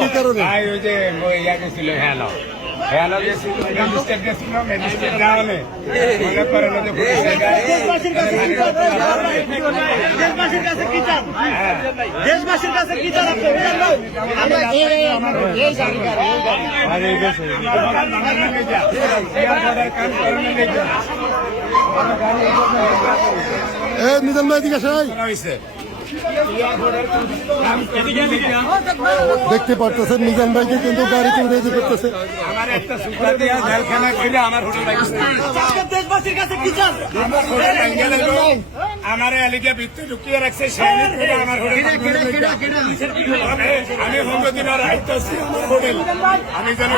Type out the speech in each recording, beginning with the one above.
কি কারণে দেশবাসীর কাছে কি চান নিজাম ভাই দিকে দেখতে পারতেছেন নিজাম ভাইকে কিন্তু গাড়িতে রেডি করতেছে। দেশবাসীর কাছে কি চান আমার এলাকা ভিতরে ঢুকিয়ে রাখছে আমি হঙ্গদিনের আইতেছি আমার হোটেল আমি যেন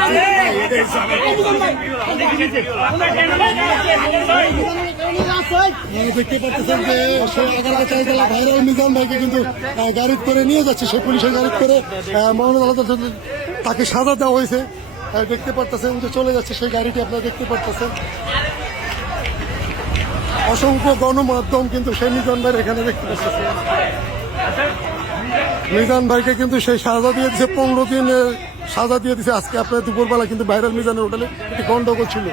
দেখতে পাচ্ছেন যে সে এগারোটা চাইতলা ভাইরাল নিজাম ভাইকে কিন্তু গাড়ি করে নিয়ে যাচ্ছে, সে পুলিশের গাড়ি করে মহানগর আদালত তাকে সাজা দেওয়া হয়েছে। দেখতে পারতেছেন যে চলে যাচ্ছে সেই গাড়িটি, আপনারা দেখতে পারতেছেন। অসংখ্য গণমাধ্যম কিন্তু সেই মিজান ভাইয়ের এখানে দেখতে পাচ্ছেন। মিজান ভাইকে কিন্তু সেই সাজা দিয়ে দিচ্ছে, 15 দিনের সাজা দিয়ে দিচ্ছে। আজকে আপনার দুপুরবেলা কিন্তু ভাইরাল মিজানের হোটেলে একটি গন্ডগোল ছিল।